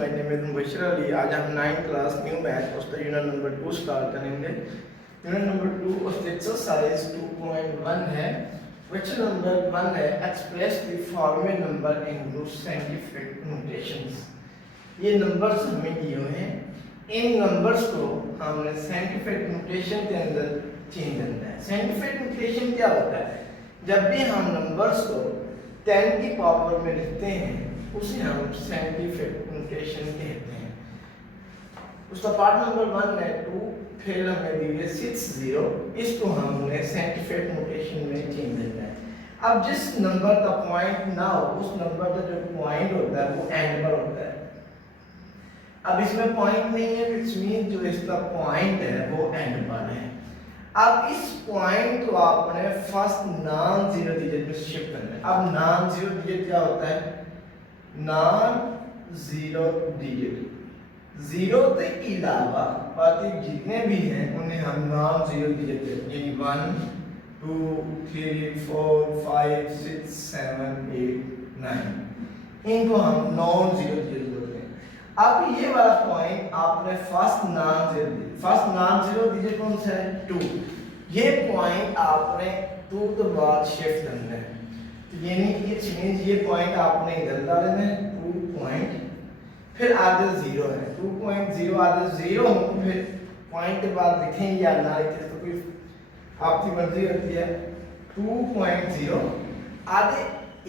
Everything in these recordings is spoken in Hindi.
My name is Mubashar Ali. आज हम 9th क्लास न्यू मैथ उसका यूनिट नंबर 2 स्टार्ट करेंगे। यूनिट नंबर 2 उसका एक्सरसाइज 2.1 है। क्वेश्चन नंबर 1 है express the formula number in use scientific notations. ये नंबर्स हमें दिए हुए हैं, इन नंबर्स को हमने साइंटिफिक नोटेशन के अंदर चेंज करना है। साइंटिफिक नोटेशन क्या होता है? जब भी हम नंबर्स को 10 की पावर में लिखते हैं उसे हम साइंटिफिक नोटेशन कहते हैं। उसका पार्ट नंबर 1 है 2, फिर हमें दिए 6 0, इसको हमने साइंटिफिक नोटेशन में चेंज करना है। अब जिस नंबर का पॉइंट ना हो उस नंबर का जो पॉइंट होता है वो एंड पर होता है। अब इसमें पॉइंट नहीं है, विच मीन जो इसका पॉइंट है वो एंड पर है। अब इस पॉइंट को आपने फर्स्ट नॉन जीरो डिजिट में शिफ्ट करना है। अब नॉन जीरो डिजिट क्या होता है? नॉन जीरो डिजिट जीरो के अलावा बाकी जितने भी हैं उन्हें हम नॉन जीरो डिजिट कहते हैं, यानी 1 2 3 4 5 6 7 8 9 इनको हम नॉन जीरो डिजिट बोलते हैं। अब ये वाला पॉइंट आपने फर्स्ट नॉन जीरो डिजिट कौन सा है? 2। ये पॉइंट आपने 2 के बाद शिफ्ट करना है, यानी इट मींस ये पॉइंट आपने इधर डालना है 2 पॉइंट, फिर आगे 0 है 2.0 आगे 0 हो तो फिर पॉइंट के बाद लिखें या ना लिखें तो कोई आपकी मर्जी होती है। 2.0 आगे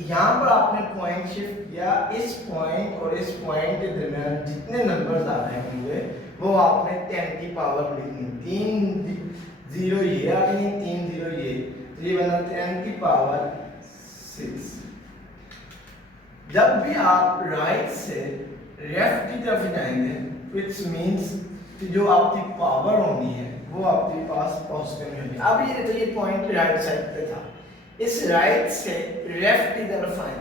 यहाँ पर आपने पॉइंट शिफ्ट किया, इस पॉइंट और इस पॉइंट के दरमियान जितने नंबर्स आ रहे होंगे वो आपने 10 की पावर लिखनी। 3 0 ये आ गई, 3 0 ये, तो ये बना 10 की पावर 6। जब भी आप राइट से लेफ्ट की तरफ जाएंगे व्हिच मींस कि जो आपकी पावर होनी है वो आपके पास पॉजिटिव होनी है। अब ये तो ये पॉइंट राइट साइड पे था, इस राइट से लेफ्ट की तरफ आए।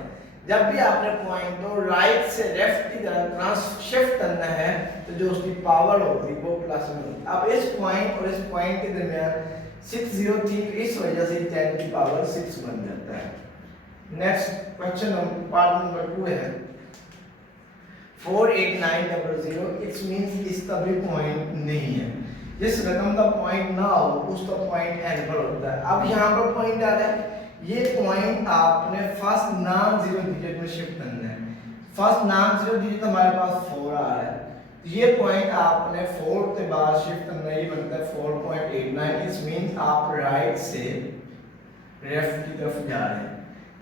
जब भी आपने पॉइंट को राइट से लेफ्ट की तरफ ट्रांस शिफ्ट करना है तो जो उसकी पावर होगी वो प्लस में होगी। अब इस पॉइंट और इस पॉइंट के दरमियान 6 0 थी, इस वजह से 10 की पावर 6 बन जाता है। नेक्स्ट क्वेश्चन पार्ट नंबर 2 है 4 8 9 0 0। इट्स मींस इसका भी पॉइंट नहीं है। जिस रकम का पॉइंट ना हो उसका पॉइंट एंड पर होता है। अब यहाँ पर पॉइंट आ रहा है, ये पॉइंट आपने फर्स्ट नॉन जीरो डिजिट में शिफ्ट करना है। फर्स्ट नॉन जीरो डिजिट हमारे पास 4 आ रहा है, ये पॉइंट आपने 4 के बाद शिफ्ट करना है, ये बनता है 4.89। इट्स मींस आप राइट से लेफ्ट की तरफ जा रहे हैं।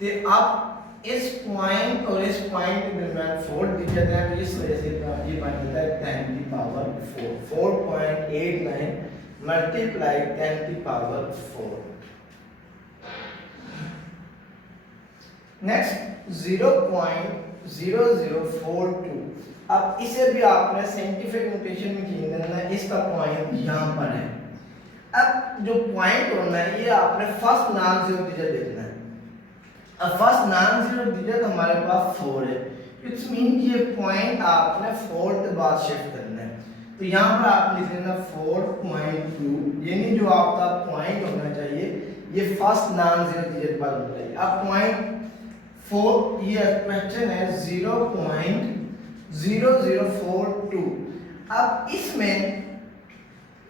तो अब इस पॉइंट और इस पॉइंट के दरमियान 4 डिजिट है, तो इस वजह से ये बन जाता है 10 की पावर 4। 4.89 मल्टीप्लाई 10 की पावर 4। नेक्स्ट 0.0042। अब इसे भी आपने साइंटिफिक नोटेशन में चेंज करना है। इसका पॉइंट यहाँ पर है। अब जो पॉइंट होना है ये आपने फर्स्ट नॉन जीरो डिजिट देखना है। अब फर्स्ट नॉन जीरो डिजिट हमारे पास 4 है, इट्स मीन ये पॉइंट आपने 4 के बाद शिफ्ट करना है। तो यहाँ पर आप लिख लेना 4.2, यानी जो आपका पॉइंट होना चाहिए ये फर्स्ट नॉन जीरो डिजिट पर होना चाहिए। अब पॉइंट 4 ये क्वेश्चन है 0.0042। अब इसमें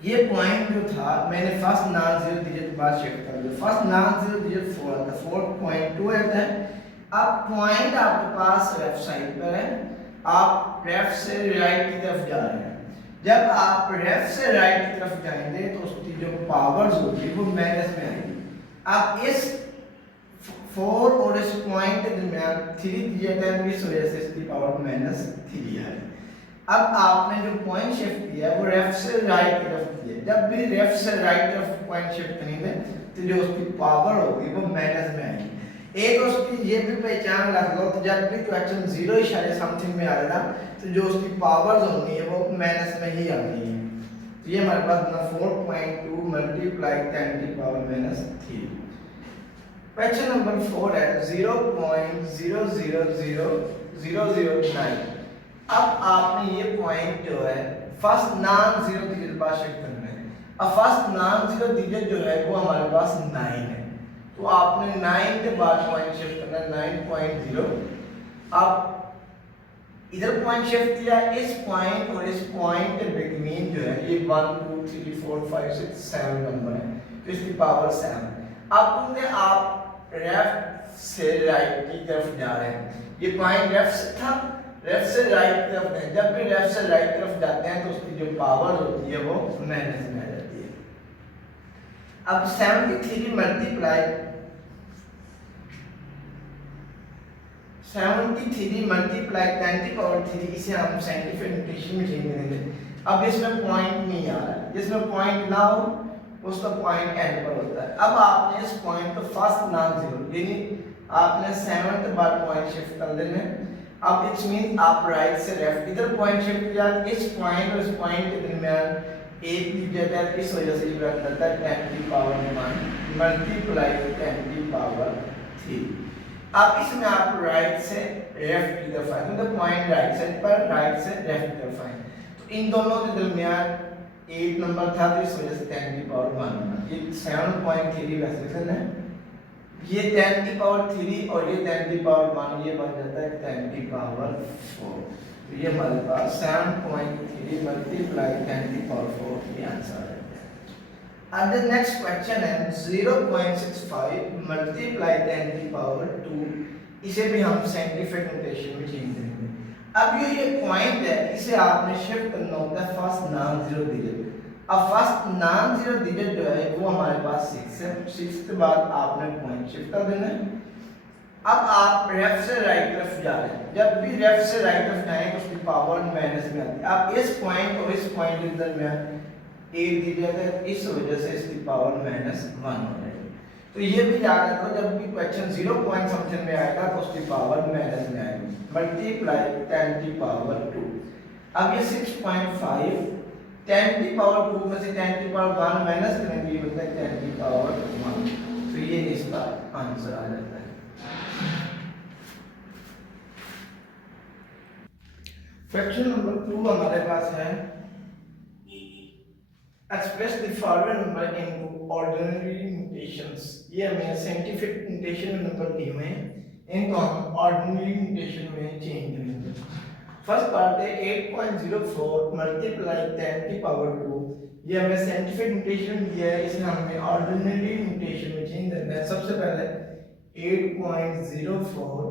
ये पॉइंट जो था मैंने फर्स्ट नॉन जीरो डिजिट बाद शिफ्ट कर दिया। फर्स्ट नॉन जीरो डिजिट 4 था, 4.2 आता है। अब पॉइंट आपके पास लेफ्ट साइड पर है, आप लेफ्ट से राइट की तरफ जा रहे हैं। जब आप लेफ्ट से राइट की तरफ जाएंगे तो उसकी जो पावर्स होगी वो माइनस में आएगी। अब इस 4 और इस पॉइंट के दरमियान 3 दिया गया है, इस वजह से इसकी पावर -3 है। अब आपने जो पॉइंट शिफ्ट किया है वो लेफ्ट से राइट की तरफ किया। जब भी लेफ्ट से राइट तरफ पॉइंट शिफ्ट करेंगे तो जो उसकी पावर होगी वो माइनस में आएगी। एक उसकी ये भी पहचान रख लो, तो जब भी क्वेश्चन 0 समथिंग में आएगा तो जो उसकी पावर्स होनी है वो माइनस में ही आनी है। तो ये हमारे पास बना 4.2 मल्टीप्लाई 10 की पावर -3। क्वेश्चन नंबर 4 है 0.000009। अब आपने ये पॉइंट जो है फर्स्ट नॉन जीरो डिजिट पर शिफ्ट करना है। अब फर्स्ट नॉन जीरो डिजिट जो है वो हमारे पास 9 है, तो आपने 9 के बाद पॉइंट शिफ्ट करना है 9.0। अब इधर पॉइंट शिफ्ट किया, इस पॉइंट और इस पॉइंट के बिटवीन जो है ये 1 2 3 4 5 6 7 नंबर है, तो इसकी पावर 7। अब तुमने आप लेफ्ट से राइट की तरफ जा रहे हैं, ये पॉइंट लेफ्ट से था, लेफ्ट से राइट तरफ है, जब भी लेफ्ट से राइट तरफ जाते हैं तो उसकी जो पावर होती है वो माइनस में आ जाती है। अब 73 मल्टीप्लाई 10 की पावर 3, इसे हम साइंटिफिक नोटेशन में चेंज करेंगे। अब इसमें पॉइंट नहीं आ रहा है, जिसमें पॉइंट ना हो उसका पॉइंट एंड पर होता है। अब आपने इस पॉइंट को फर्स्ट नॉन जीरो यानी आपने 7th बार पॉइंट शिफ्ट कर लेना है। अब इट्स मीन आप राइट से लेफ्ट इधर पॉइंट शिफ्ट किया, इस पॉइंट और इस पॉइंट के दरमियान एक डिजिट है, इस वजह से ये वर्क करता है 10 की पावर 1 मल्टीप्लाई 10 की पावर 3। अब इसमें आप राइट से लेफ्ट की तरफ आए, मतलब पॉइंट राइट साइड पर, राइट से लेफ्ट की तरफ आए, तो इन दोनों के दरमियान 8 नंबर था, तो इस वजह से 10 की पावर 1 ये 7.3 वैसे है, ये 10 की पावर 3 और ये 10 की पावर 1 ये बन जाता है 10 की पावर 4। तो ये हमारे पास 7.3 मल्टीप्लाई 10 की पावर 4 ये आंसर है। And the next question है 0.65 मल्टीप्लाई 10 की पावर 2, इसे भी हम साइंटिफिक नोटेशन में चेंज करेंगे। अब ये पॉइंट है, इसे आपने शिफ्ट करना होता है फर्स्ट नॉन जीरो डिजिट। अब फर्स्ट नॉन जीरो डिजिट जो है वो हमारे पास 6 है, 6 के बाद आपने पॉइंट शिफ्ट कर देना है। अब आप लेफ्ट से राइट तरफ जा रहे हैं, जब भी लेफ्ट से राइट तरफ जाएं तो उसकी पावर माइनस में आती है। अब इस पॉइंट और इस पॉइंट के दरमियान एक डिजिट है, इस वजह से इसकी पावर -1 हो जाएगी। तो ये भी याद रखो, जब भी क्वेश्चन 0 पॉइंट समथिंग में आएगा तो उसकी पावर माइनस में आएगी। मल्टीप्लाई 10 की पावर 2। अब ये 6.5 10 की पावर 2 में से 10 की पावर 1 माइनस करेंगे, ये बनता है 10 की पावर 1। तो ये इसका आंसर आ जाता है। क्वेश्चन नंबर 2 हमारे पास है express the following number in ordinary notations. ये हमें साइंटिफिक नोटेशन में नंबर दिए हुए हैं, इनको हम ऑर्डिनरी नोटेशन में चेंज करेंगे। फर्स्ट पार्ट है 8.04 मल्टीप्लाई 10 की पावर 2, ये हमें साइंटिफिक नोटेशन दिया है, इसे हमें ऑर्डिनरी नोटेशन में चेंज करना है। सबसे पहले 8.04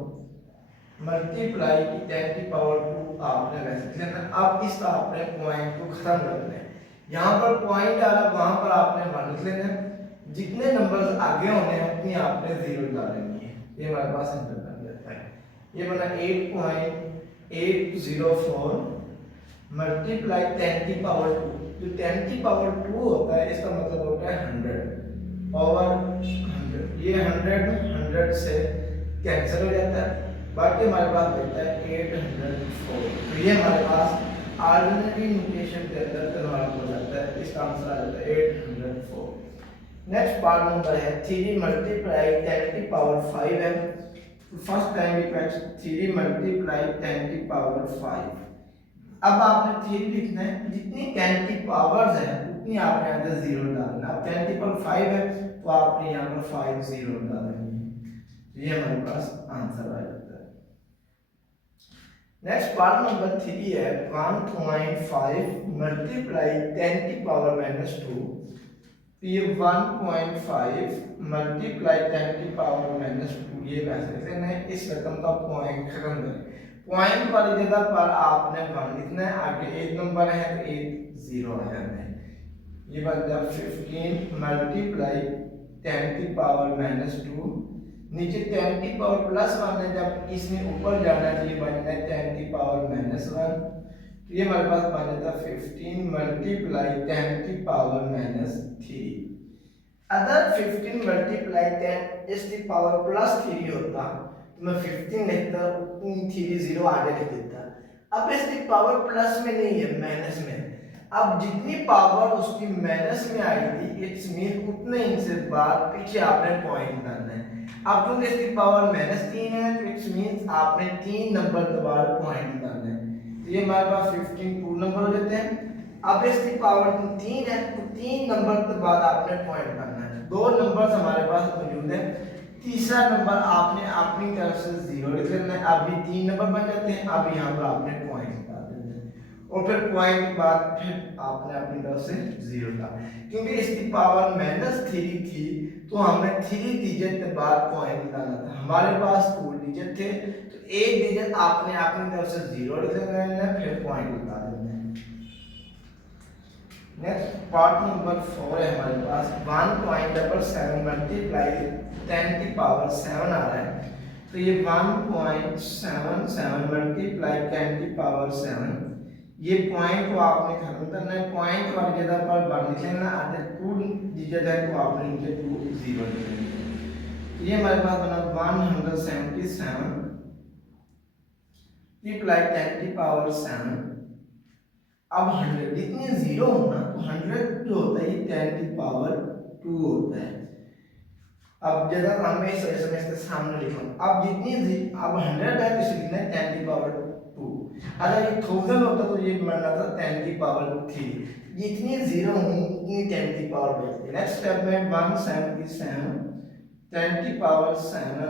मल्टीप्लाई 10 की पावर 2 आपने वैसे लेना। अब इस आपने पॉइंट को खत्म करना है, यहाँ पर पॉइंट आ रहा वहां पर आपने 1 लिख लेना है, जितने नंबर्स आगे होने हैं उतनी आपने 0 डालनी है। ये हमारे पास आंसर बन जाता है। ये बना 8.804 मल्टीप्लाई 10 की पावर 2। जो 10 की पावर 2 होता है इसका मतलब होता है 100 ओवर 100। ये 100 से कैंसिल हो जाता है, बाकी हमारे पास बचता है 804। तो ये हमारे पास ऑर्डिनरी नोटेशन के अंदर कन्वर्ट हो जाता है, इसका आंसर आ जाता है 804। नेक्स्ट पार्ट नंबर है 3 मल्टीप्लाई 10 की पावर 5 है। First time we fact 3 multiply 10 की पावर 5। अब आपने 3 लिखना है, जितनी 10 की पावर्स है उतनी आपने यहाँ पे 0 डालना। अब 10 की पावर 5 है तो आपने यहाँ पर 5 0 डालनी है। ये हमारे पास आंसर आ जाता है। नेक्स्ट पार्ट नंबर 3 है 1.5 मल्टीप्लाई 10 की पावर -2। ये 1.5 मल्टीप्लाई 10 की पावर -2 ये वैसे लिखना है। इस रकम का पॉइंट खत्म करें, पॉइंट वाली जगह पर आपने 1 लिखना है, आगे एक नंबर है तो एक 0 आ जाना है। ये बन जाए 15 मल्टीप्लाई 10 की पावर -2, नीचे 10 की पावर +1 है, जब इसने ऊपर जाना है तो ये बन जाता है 10 की पावर -1। तो ये हमारे पास बन जाता है 15 मल्टीप्लाई 10 की पावर -3। अगर 15 मल्टीप्लाई 10 इसकी पावर +3 होता तो मैं 15 लिखता, उतनी 3 0 आगे लिख देता। अब इसकी पावर प्लस में नहीं है, माइनस में। अब जितनी पावर उसकी माइनस में आई थी इट्स मीन उतने इनसे बाद पीछे आपने पॉइंट डालना है। अब क्योंकि इसकी पावर -3 है तो इट्स मीन आपने 3 नंबर के बाद पॉइंट डालना है। तो ये हमारे पास 15 2 नंबर हो जाते हैं। अब इसकी पावर 3 है तो 3 नंबर के बाद आपने पॉइंट डालना है। 2 नंबर्स हमारे पास मौजूद है, तीसरा नंबर आपने अपनी तरफ से 0 लिख लेना है। अब ये 3 नंबर बन जाते हैं। अब यहाँ पर आपने पॉइंट लगा देना है और फिर पॉइंट के बाद फिर आपने अपनी तरफ से 0 था, क्योंकि इसकी पावर -3 थी तो हमें 3 डिजिट के बाद पॉइंट लगाना था। हमारे पास 2 डिजिट थे तो एक डिजिट आपने अपनी तरफ से 0 लिख लेना है, फिर पॉइंट लगा देना है। नेक्स्ट पार्ट नंबर 4 है हमारे पास 1.77 मल्टीप्लाई 10 की पावर 7 आ रहा है। तो ये 1.77 मल्टीप्लाई 10 की पावर 7, ये पॉइंट को आपने खत्म करना है। पॉइंट वाली जगह पर 1 लिख लेना, अगर 2 डिजिट है तो आपने नीचे 2 0 लिख लेना। ये हमारे पास बना 177 मल्टीप्लाई 10 की पावर 7। अब 100 जितने 0 होना तो 100 जो होता है ये 10 की पावर 2 होता है। अब जगह हमें इस इसके सामने लिखो। अब जितनी अब 100 है तो इसे लिखना है 10 की पावर 2। अगर ये 1000 होता तो ये बनना था 10 की पावर 3। जितनी 0 होंगी उतनी 10 की पावर बढ़ती है। नेक्स्ट स्टेप में 177 10 की पावर 7,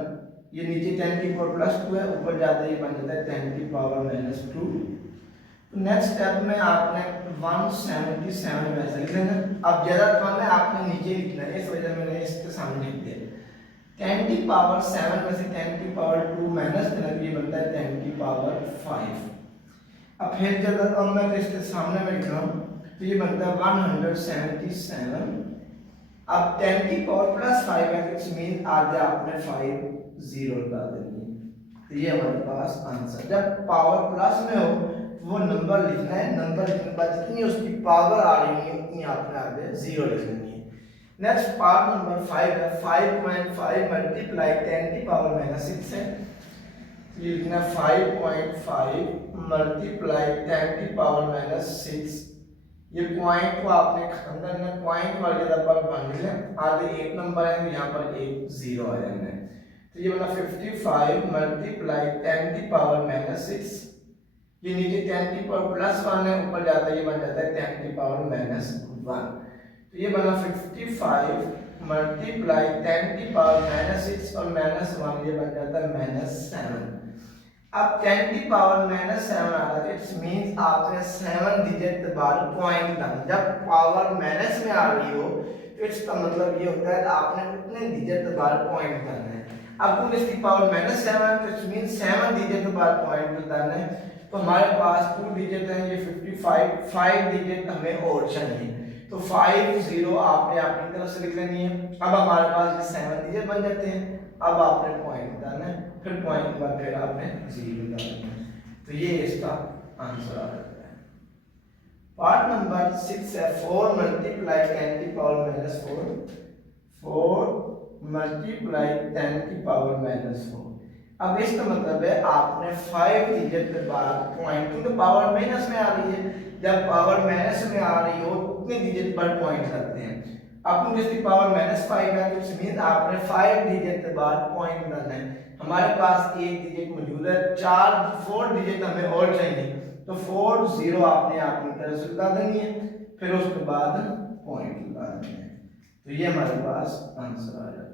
ये नीचे 10 की पावर +2 है, ऊपर जाता है ये बन जाता है 10 की पावर -2। नेक्स्ट स्टेप में आपने 177 वैसे लिख लेना। अब ज़्यादा काम है आपने नीचे लिखना है, इस वजह मैंने इसके सामने लिख दिया। 10 की पावर 7 में से 10 की पावर 2 माइनस करना तो ये बनता है 10 की पावर 5। अब फिर ज़्यादा काम मैं तो इसके सामने में लिख रहा हूँ तो ये बनता है 177। अब 10 की पावर +5 है तो मीन आगे आपने 5 0 डाल देनी है। तो ये हमारे पास आंसर। जब पावर प्लस में हो वो नंबर लिखना है, नंबर लिखने के बाद जितनी उसकी पावर आ रही है उतनी आपने आगे 0 लिख लेनी है। नेक्स्ट पार्ट नंबर 5 है 5.5 मल्टीप्लाई 10 की पावर -6 है। ये लिखना 5.5 मल्टीप्लाई 10 की पावर -6। ये पॉइंट को आपने खत्म करना है, पॉइंट वाली जगह पर 1 लिख लें, आगे एक नंबर है तो यहाँ पर एक 0 आ जाना है। तो ये बना 55 मल्टीप्लाई 10 की पावर -6। ये नीचे 10 की पावर +1 है, ऊपर जाता है ये बन जाता है 10 की पावर -1। तो ये बना 55 मल्टीप्लाई 10 की पावर -6 और -1 ये बन जाता है -7। अब 10 की पावर -7 आ रहा है, इट्स मींस आपने 7 डिजिट के बाद पॉइंट डालना। जब पावर माइनस में आ रही हो तो इसका मतलब ये होता है आपने उतने डिजिट के बाद पॉइंट करना है। अब कुल इसकी पावर -7 तो इट्स मींस 7 डिजिट के बाद पॉइंट डालना है। तो हमारे पास 2 डिजिट है, ये 55, 5 डिजिट हमें और चाहिए तो 5 0 आपने अपनी तरफ से लिख लेनी है। अब हमारे पास ये 7 डिजिट बन जाते हैं। अब आपने पॉइंट डालना है, फिर पॉइंट के बाद फिर आपने 0 डालना है। तो ये इसका आंसर आ जाता है। पार्ट नंबर 6 है 4 मल्टीप्लाई 10 की पावर -4। 4 मल्टीप्लाई 10 की पावर -4। अब इसका मतलब है आपने 5 डिजिट के बाद पॉइंट, क्योंकि पावर माइनस में आ रही है, जब पावर माइनस में आ रही हो उतने डिजिट पर पॉइंट करते हैं। आपको जिसकी पावर -5 है तो इट मींस आपने 5 डिजिट के बाद पॉइंट करना है। हमारे पास एक डिजिट मौजूद है, 4 डिजिट हमें और चाहिए तो 4 0 आपने अपनी तरफ से लगा देनी है, फिर उसके बाद पॉइंट लगा देनी है। तो ये हमारे पास आंसर आ जाएगा।